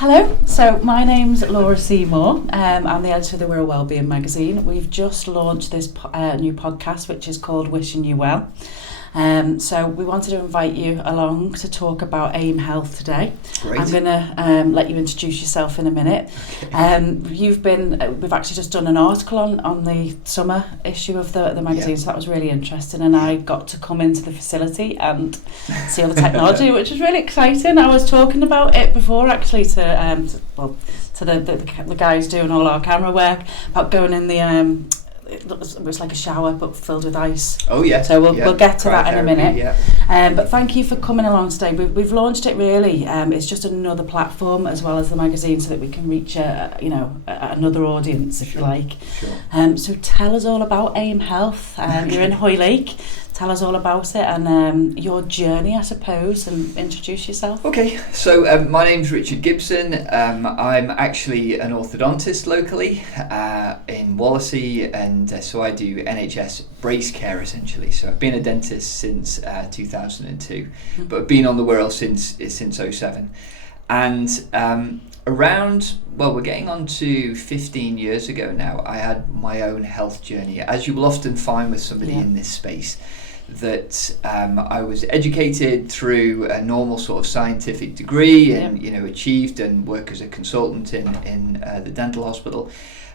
Hello, so my name's Laura Seymour. I'm the editor of the Wirral Wellbeing magazine. We've just launched this new podcast, which is called Wishing You Well. So we wanted to invite you along to talk about EHM Health today. Great. I'm going to let you introduce yourself in a minute. Okay. We've actually just done an article on the summer issue of the magazine, so that was really interesting, and I got to come into the facility and see all the technology, which was really exciting. I was talking about it before actually to the guys doing all our camera work, about going in the it was like a shower but filled with ice. Oh yeah. So we'll get to that in a minute. Yeah. But thank you for coming along today. We've launched it really. It's just another platform as well as the magazine, so that we can reach another audience, if you like. Sure. So tell us all about EHM Health. You're in Hoylake. Tell us all about it and your journey, I suppose, and introduce yourself. Okay, so my name's Richard Gibson. I'm actually an orthodontist locally in Wallasey, and so I do NHS brace care essentially. So I've been a dentist since 2002, but I've been on the Wirral since 2007. And we're getting on to 15 years ago now, I had my own health journey, as you will often find with somebody in this space. That I was educated through a normal sort of scientific degree and achieved and work as a consultant in the dental hospital,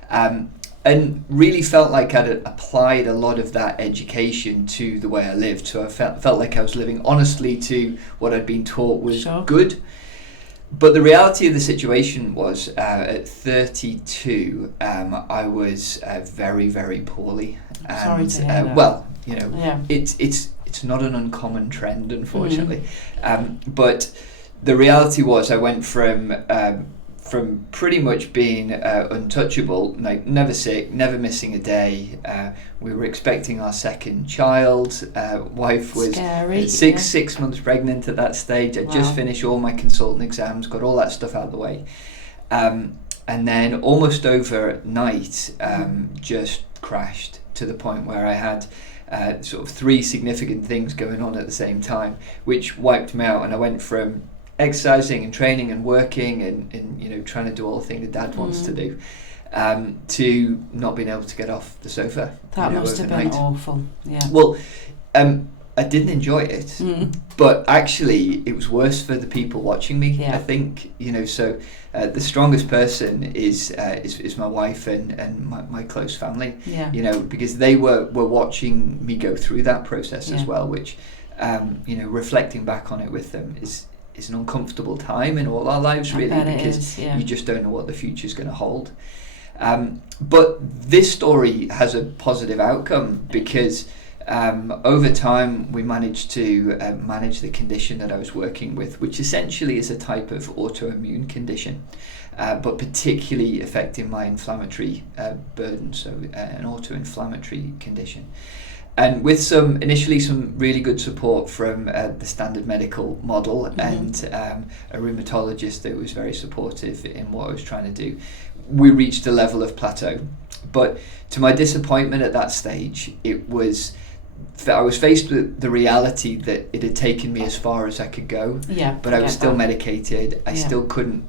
and really felt like I'd applied a lot of that education to the way I lived. So I felt like I was living honestly to what I'd been taught was good. But the reality of the situation was at 32 I was very, very poorly. Sorry to hear that. It's not an uncommon trend, unfortunately. But the reality was I went from pretty much being untouchable, like never sick, never missing a day. We were expecting our second child. Wife was six months pregnant at that stage. I'd just finished all my consultant exams, got all that stuff out of the way. And then almost overnight, just crashed to the point where I had sort of three significant things going on at the same time, which wiped me out. And I went from exercising and training and working and trying to do all the things that Dad wants to do, to not being able to get off the sofa. That must have been awful. Yeah. Well, I didn't enjoy it, but actually it was worse for the people watching me. I think so. The strongest person is my wife and my close family. Because they were watching me go through that process as well, which reflecting back on it with them is an uncomfortable time in all our lives, really, because you just don't know what the future is going to hold. But this story has a positive outcome because over time we managed to manage the condition that I was working with, which essentially is a type of autoimmune condition, but particularly affecting my inflammatory burden, so an autoinflammatory condition. And with initially some really good support from the standard medical model and a rheumatologist that was very supportive in what I was trying to do, we reached a level of plateau. But to my disappointment at that stage, I was faced with the reality that it had taken me as far as I could go, but I was still medicated. I still couldn't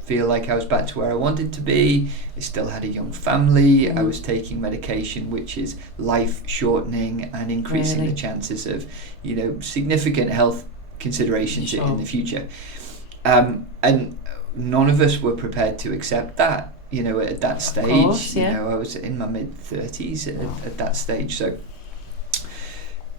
feel like I was back to where I wanted to be. I still had a young family. I was taking medication which is life shortening and increasing the chances of significant health considerations in the future, and none of us were prepared to accept that at that stage. Of course, I was in my mid-30s at that stage,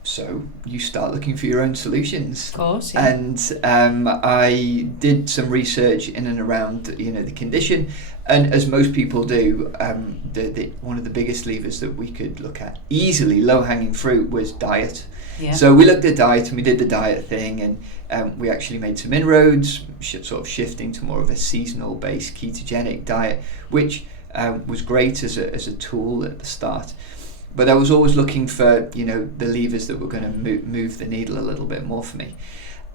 so you start looking for your own solutions. Of course, And I did some research in and around the condition, and as most people do, one of the biggest levers that we could look at easily, low-hanging fruit, was diet. So we looked at diet and we did the diet thing, and we actually made some inroads, sort of shifting to more of a seasonal-based ketogenic diet, which was great as a tool at the start. But I was always looking for, the levers that were going to move the needle a little bit more for me.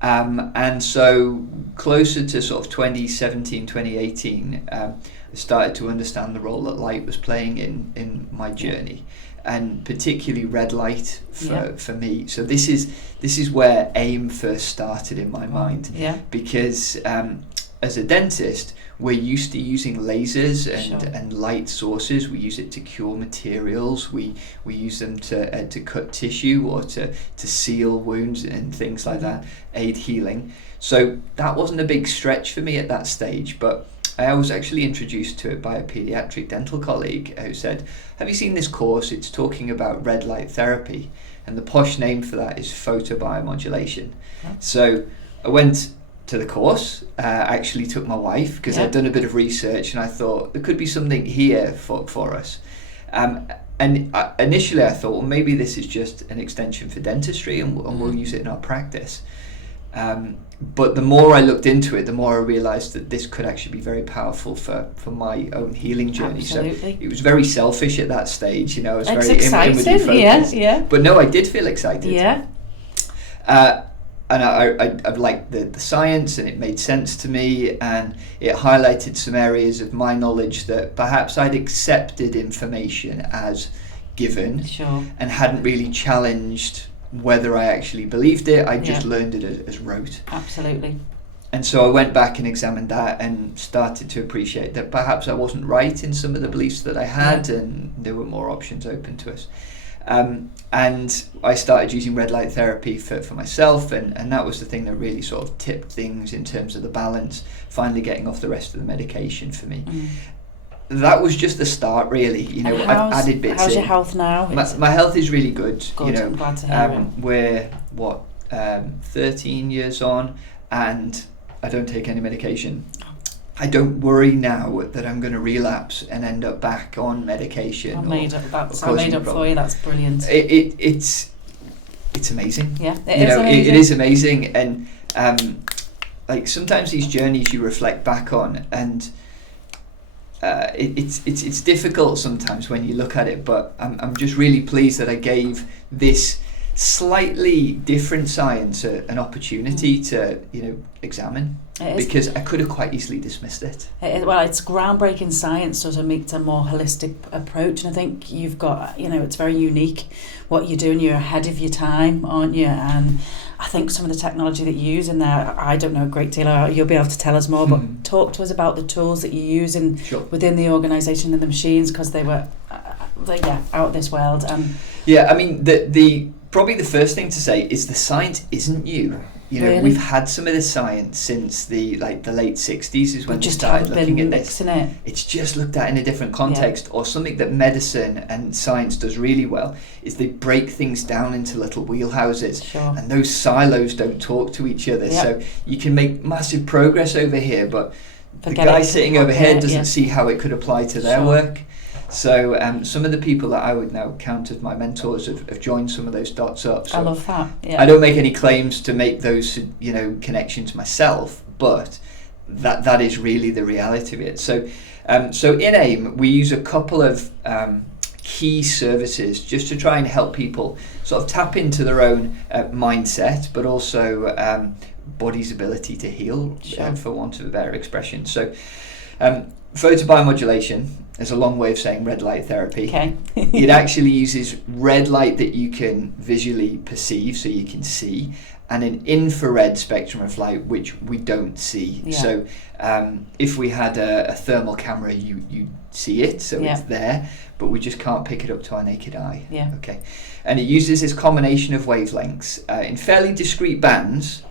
And so closer to sort of 2017, 2018, I started to understand the role that light was playing in my journey, and particularly red light for me. So this is where EHM first started in my mind, because as a dentist, we're used to using lasers Sure. and light sources. We use it to cure materials. We use them to cut tissue or to seal wounds and things like that, aid healing. So that wasn't a big stretch for me at that stage, but I was actually introduced to it by a pediatric dental colleague who said, have you seen this course? It's talking about red light therapy, and the posh name for that is photobiomodulation. Okay. So I went to the course, actually took my wife because I'd done a bit of research and I thought there could be something here for us. Initially I thought, well, maybe this is just an extension for dentistry and we'll use it in our practice. But the more I looked into it, the more I realised that this could actually be very powerful for my own healing journey. Absolutely. So it was very selfish at that stage, I was It's very exciting, inwardly focused. yeah. But no, I did feel excited. Yeah. And I liked the science, and it made sense to me, and it highlighted some areas of my knowledge that perhaps I'd accepted information as given, Sure. and hadn't really challenged whether I actually believed it. I just learned it as rote. Absolutely. And so I went back and examined that and started to appreciate that perhaps I wasn't right in some of the beliefs that I had, and there were more options open to us. And I started using red light therapy for myself, and that was the thing that really sort of tipped things in terms of the balance, finally getting off the rest of the medication for me. That was just the start, really. I've added bits in. How's your health now? My health is really good. Good, I'm glad to hear it. We're 13 years on, and I don't take any medication. I don't worry now that I'm going to relapse and end up back on medication. I made up for you. That's brilliant. It's amazing. Yeah, it is amazing, and like sometimes these journeys you reflect back on, and it's difficult sometimes when you look at it. But I'm just really pleased that I gave this slightly different science an opportunity to examine, because I could have quite easily dismissed it. Well, it's groundbreaking science, sort of makes a more holistic approach, and I think you've got, it's very unique what you're doing. You're ahead of your time, aren't you? And I think some of the technology that you use in there, I don't know a great deal. You'll be able to tell us more, but talk to us about the tools that you use within the organisation and the machines, because they were out of this world. I mean, the probably the first thing to say is the science isn't new. Really? We've had some of this science since the late 60s is when we just started haven't looking been at this. mixing it. It's just looked at in a different context, or something that medicine and science does really well is they break things down into little wheelhouses, and those silos don't talk to each other. So you can make massive progress over here, but the guy sitting over here doesn't see how it could apply to their work. So some of the people that I would now count as my mentors have joined some of those dots up. So I love that. Yeah. I don't make any claims to make those connections myself, but that is really the reality of it. So in AIM we use a couple of key services just to try and help people sort of tap into their own mindset, but also body's ability to heal, for want of a better expression. So photobiomodulation is a long way of saying red light therapy. Okay. It actually uses red light that you can visually perceive, so you can see, and an infrared spectrum of light which we don't see. So if we had a thermal camera, you'd see it, so it's there, but we just can't pick it up to our naked eye. Okay. And it uses this combination of wavelengths in fairly discrete bands,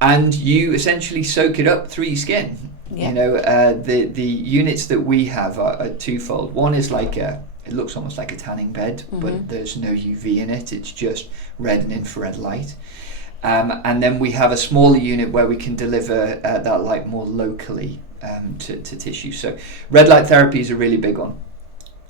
and you essentially soak it up through your skin. The units that we have are twofold. One is it looks almost like a tanning bed, but there's no UV in it. It's just red and infrared light. And then we have a smaller unit where we can deliver that light more locally to tissue. So red light therapy is a really big one.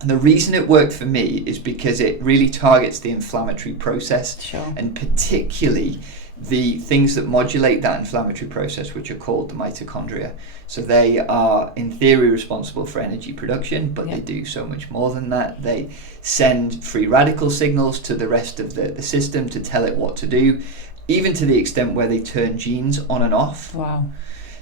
And the reason it worked for me is because it really targets the inflammatory process, and particularly the things that modulate that inflammatory process, which are called the mitochondria. So they are, in theory, responsible for energy production, but they do so much more than that. They send free radical signals to the rest of the system to tell it what to do, even to the extent where they turn genes on and off. Wow.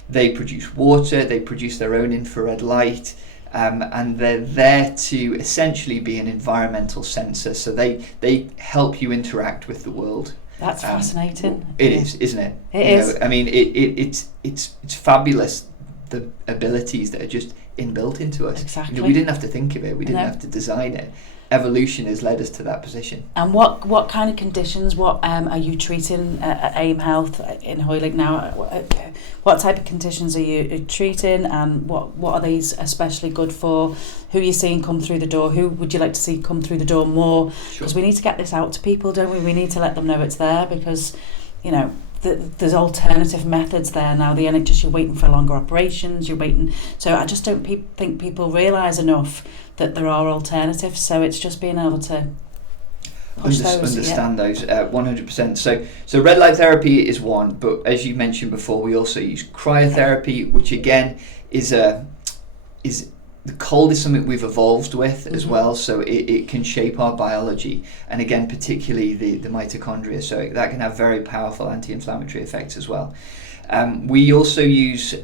They produce water, they produce their own infrared light, and they're there to essentially be an environmental sensor. So they help you interact with the world. That's fascinating. It is, isn't it? It is. I mean, it's fabulous the abilities that are just inbuilt into us. Exactly. You know, we didn't have to think of it. We didn't have to design it. Evolution has led us to that position. And what kind of conditions, are you treating at EHM Health in Hoylake now? What type of conditions are you treating, and what are these especially good for? Who are you seeing come through the door? Who would you like to see come through the door more? Because we need to get this out to people, don't we? We need to let them know it's there, because, you know, there's alternative methods there now. The NHS, you're waiting for longer operations, you're waiting. So I just don't think people realise enough that there are alternatives. So it's just being able to understand those 100%. So red light therapy is one, but as you mentioned before, we also use cryotherapy, which again is the cold is something we've evolved with as well, so it can shape our biology, and again particularly the mitochondria, so that can have very powerful anti-inflammatory effects as well. We also use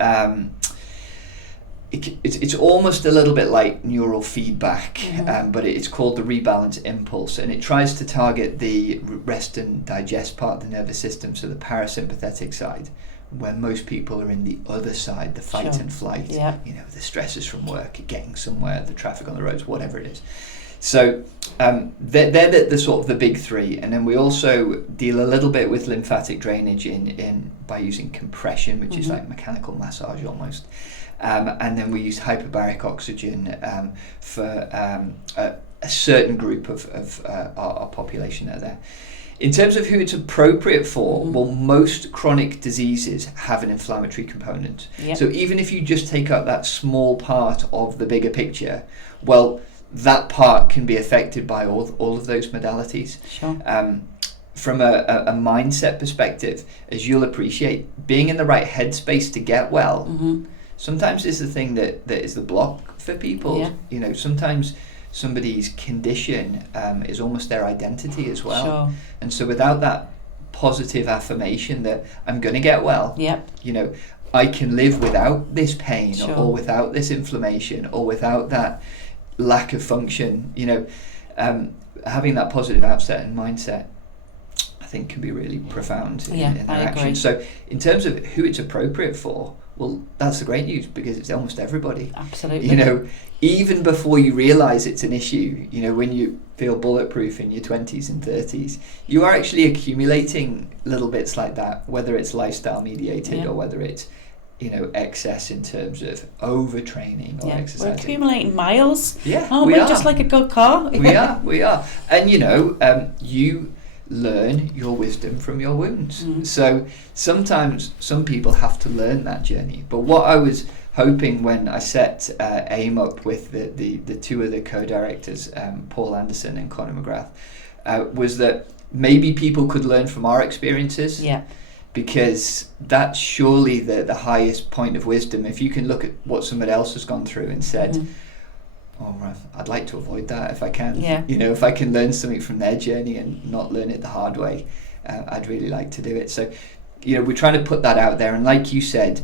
it's almost a little bit like neural feedback, but it's called the rebalance impulse, and it tries to target the rest and digest part of the nervous system, so the parasympathetic side, where most people are in the other side, the fight and flight, you know, the stresses from work, getting somewhere, the traffic on the roads, whatever it is. So they're the sort of the big three, and then we also deal a little bit with lymphatic drainage in by using compression, which is like mechanical massage almost. And then we use hyperbaric oxygen for a certain group of our population that are there. In terms of who it's appropriate for, well, most chronic diseases have an inflammatory component. So even if you just take out that small part of the bigger picture, well, that part can be affected by all of those modalities. From a mindset perspective, as you'll appreciate, being in the right headspace to get well, sometimes is the thing that is the block for people. You know, sometimes somebody's condition is almost their identity as well. And so without that positive affirmation that I'm going to get well, you know, I can live without this pain or without this inflammation or without that lack of function, you know, having that positive outset and mindset, I think, can be really profound in their action. So in terms of who it's appropriate for, well, that's the great news, because it's almost everybody. Absolutely. You know, even before you realise it's an issue, you know, when you feel bulletproof in your 20s and 30s, you are actually accumulating little bits like that, whether it's lifestyle mediated or whether it's, you know, excess in terms of overtraining or exercising. We're accumulating miles, aren't we? Just like a good car. We are. And, you know, you learn your wisdom from your wounds. So sometimes some people have to learn that journey. But what I was hoping when I set EHM up with the two other co-directors, Paul Anderson and Conor McGrath, was that maybe people could learn from our experiences. Because that's surely the highest point of wisdom. If you can look at what somebody else has gone through and said, I'd like to avoid that if I can. You know, if I can learn something from their journey and not learn it the hard way, I'd really like to do it. So, you know, we're trying to put that out there, and like you said,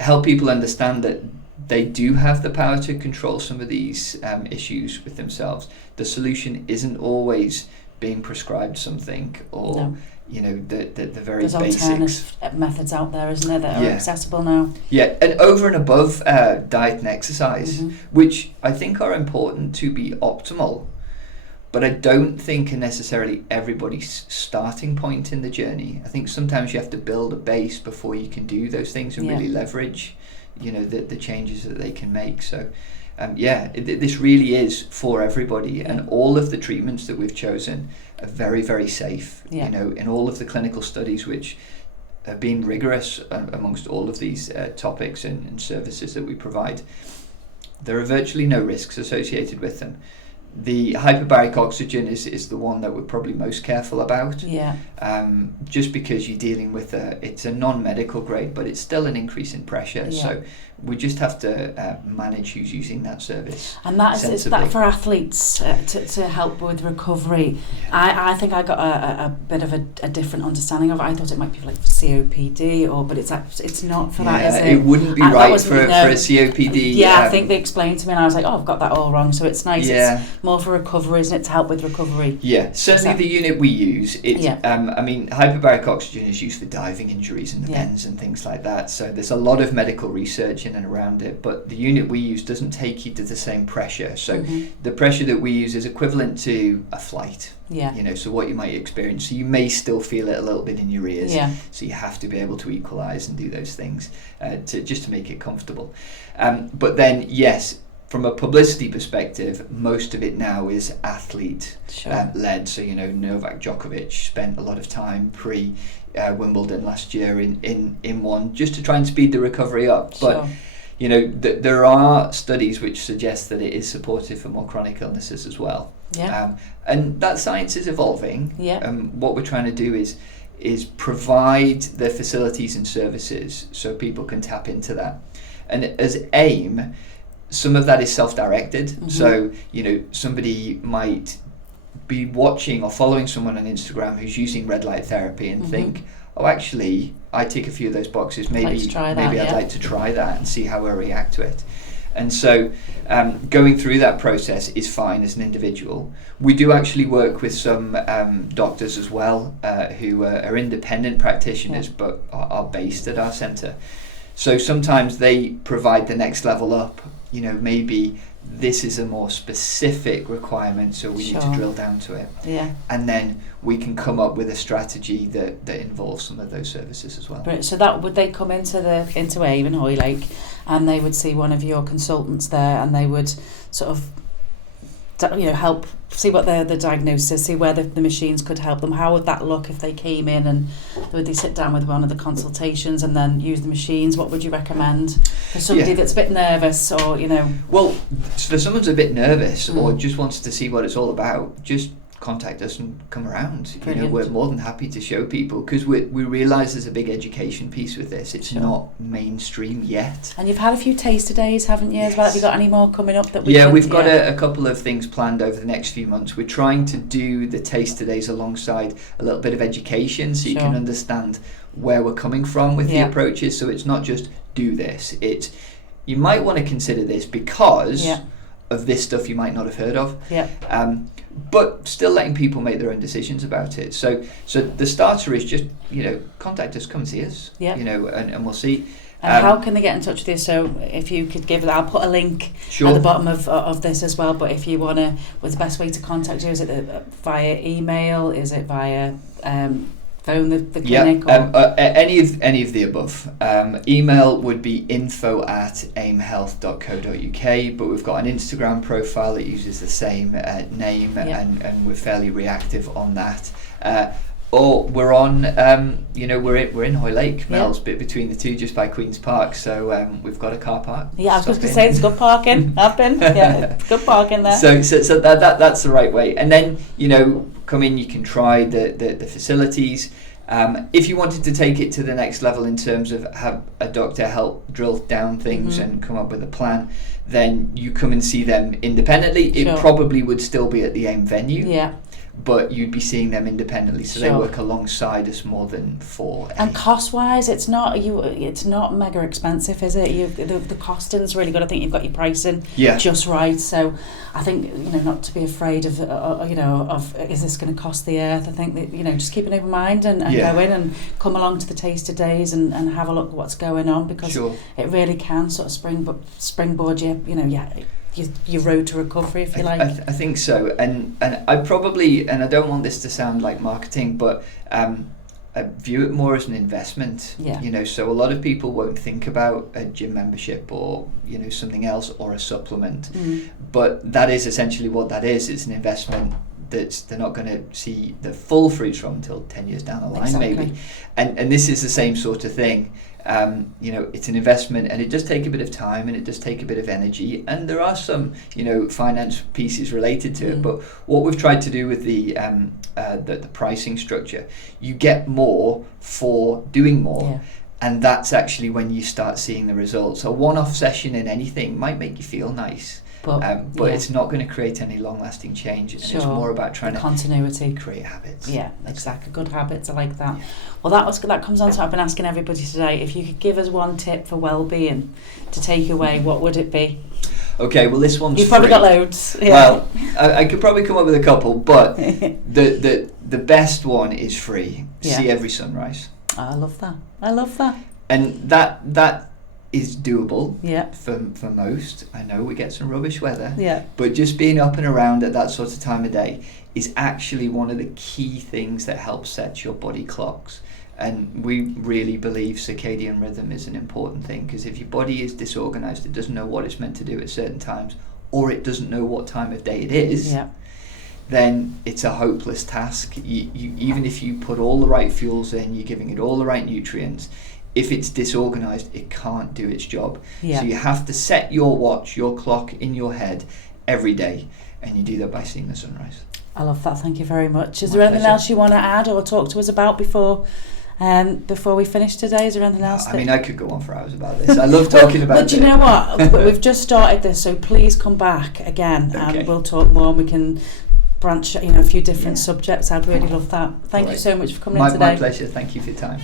help people understand that they do have the power to control some of these issues with themselves. The solution isn't always being prescribed something or you know, the very There's basics. There's alternative methods out there, isn't there, that are accessible now. And over and above diet and exercise, which I think are important to be optimal, but I don't think are necessarily everybody's starting point in the journey. I think sometimes you have to build a base before you can do those things and really leverage, you know, the changes that they can make. So this really is for everybody, and all of the treatments that we've chosen are very, very safe. You know, in all of the clinical studies which have been rigorous amongst all of these topics and services that we provide, there are virtually no risks associated with them. The hyperbaric oxygen is the one that we're probably most careful about. Just because you're dealing with it's a non-medical grade, but it's still an increase in pressure. So we just have to manage who's using that service. And that is that for athletes to help with recovery. I think I got a bit of a different understanding of it. I thought it might be like COPD, but it's not for that, is it? It wouldn't be right for a COPD. I think they explained to me and I was like, I've got that all wrong. So it's nice. It's more for recovery, isn't it, to help with recovery? Certainly the unit we use, I mean, hyperbaric oxygen is used for diving injuries and the bends and things like that. So there's a lot of medical research session and around it, but the unit we use doesn't take you to the same pressure. So the pressure that we use is equivalent to a flight. So what you might experience. So you may still feel it a little bit in your ears. So you have to be able to equalize and do those things to make it comfortable. But then, yes, from a publicity perspective, most of it now is athlete led. So, Novak Djokovic spent a lot of time pre Wimbledon last year in one, just to try and speed the recovery up. But there are studies which suggest that it is supportive for more chronic illnesses as well. And that science is evolving. What we're trying to do is provide the facilities and services so people can tap into that. And as AIM, some of that is self-directed. So, somebody might be watching or following someone on Instagram who's using red light therapy and think, oh, actually, I tick a few of those boxes. Maybe I'd like to try that and see how I react to it. And so going through that process is fine as an individual. We do actually work with some doctors as well who are independent practitioners but are based at our centre. So sometimes they provide the next level up. Maybe this is a more specific requirement, so we need to drill down to it. And then we can come up with a strategy that involves some of those services as well. Right. So that would they come into AIM in Hoylake, and they would see one of your consultants there, and they would sort of help see what the diagnosis, see where the machines could help them. How would that look if they came in and would they sit down with one of the consultations and then use the machines? What would you recommend for somebody that's a bit nervous or, Well, for someone who's a bit nervous or just wants to see what it's all about, just contact us and come around. We're more than happy to show people, because we realise there's a big education piece with this. It's not mainstream yet. And you've had a few taster days, haven't you, as well? Have you got any more coming up that we've got a couple of things planned over the next few months. We're trying to do the taster days alongside a little bit of education, so you can understand where we're coming from with the approaches. So it's not just do this, it's you might want to consider this because of this stuff you might not have heard of. But still letting people make their own decisions about it. So the starter is just, contact us, come and see us, and we'll see. And how can they get in touch with you? So if you could give, I'll put a link at the bottom of this as well, but if you want to, what's the best way to contact you? Is it via email? Is it via phone, the clinic? Any of the above. Email would be info@aimhealth.co.uk, but we've got an Instagram profile that uses the same name, and we're fairly reactive on that. Or we're on, we're in Hoylake, Mel's bit between the two, just by Queen's Park, so we've got a car park. I was just going to say, it's good parking. I've been, it's good parking there. So that's the right way. And then, come in, you can try the facilities. If you wanted to take it to the next level in terms of have a doctor help drill down things and come up with a plan, then you come and see them independently. It probably would still be at the AIM venue. But you'd be seeing them independently, so they work alongside us more than for. And cost-wise, it's not mega expensive, is it? The costing's really good. I think you've got your pricing just right. So I think not to be afraid of is this going to cost the earth? I think that just keep an open mind and go in and come along to the taster days and have a look at what's going on, because it really can sort of springboard you. Your road to recovery, if you like. I think so, and I probably, and I don't want this to sound like marketing, but I view it more as an investment. So a lot of people won't think about a gym membership or something else or a supplement, but that is essentially what that is. It's an investment that they're not going to see the full fruits from until 10 years down the line, maybe. And this is the same sort of thing. It's an investment, and it does take a bit of time, and it does take a bit of energy, and there are some finance pieces related to it. But what we've tried to do with the pricing structure, you get more for doing more. And that's actually when you start seeing the results. A one-off session in anything might make you feel nice, but it's not going to create any long-lasting change, and it's more about trying to continuity, create habits. Exactly. Good habits. I like that. Well, that comes on to, I've been asking everybody today, if you could give us one tip for well-being to take away, what would it be? Okay, well, this one's You've probably free. got loads. Well, I could probably come up with a couple, but the best one is free. See every sunrise. I love that. And that is doable Yeah. for most. I know we get some rubbish weather, Yeah. but just being up and around at that sort of time of day is actually one of the key things that helps set your body clocks. And we really believe circadian rhythm is an important thing, because if your body is disorganized, it doesn't know what it's meant to do at certain times, or it doesn't know what time of day it is, Yeah. then it's a hopeless task. You even if you put all the right fuels in, you're giving it all the right nutrients, if it's disorganized, it can't do its job. Yeah. So you have to set your watch, your clock in your head every day, and you do that by seeing the sunrise. I love that. Thank you very much. Is My there anything pleasure. else you want to add or talk to us about before we finish today? Is there anything else? I mean, I could go on for hours about this. I love talking about it. But do you know what? We've just started this, so please come back again, Okay. and we'll talk more, and we can branch, a few different subjects. I'd really love that. Thank you so much for coming in today. My pleasure. Thank you for your time.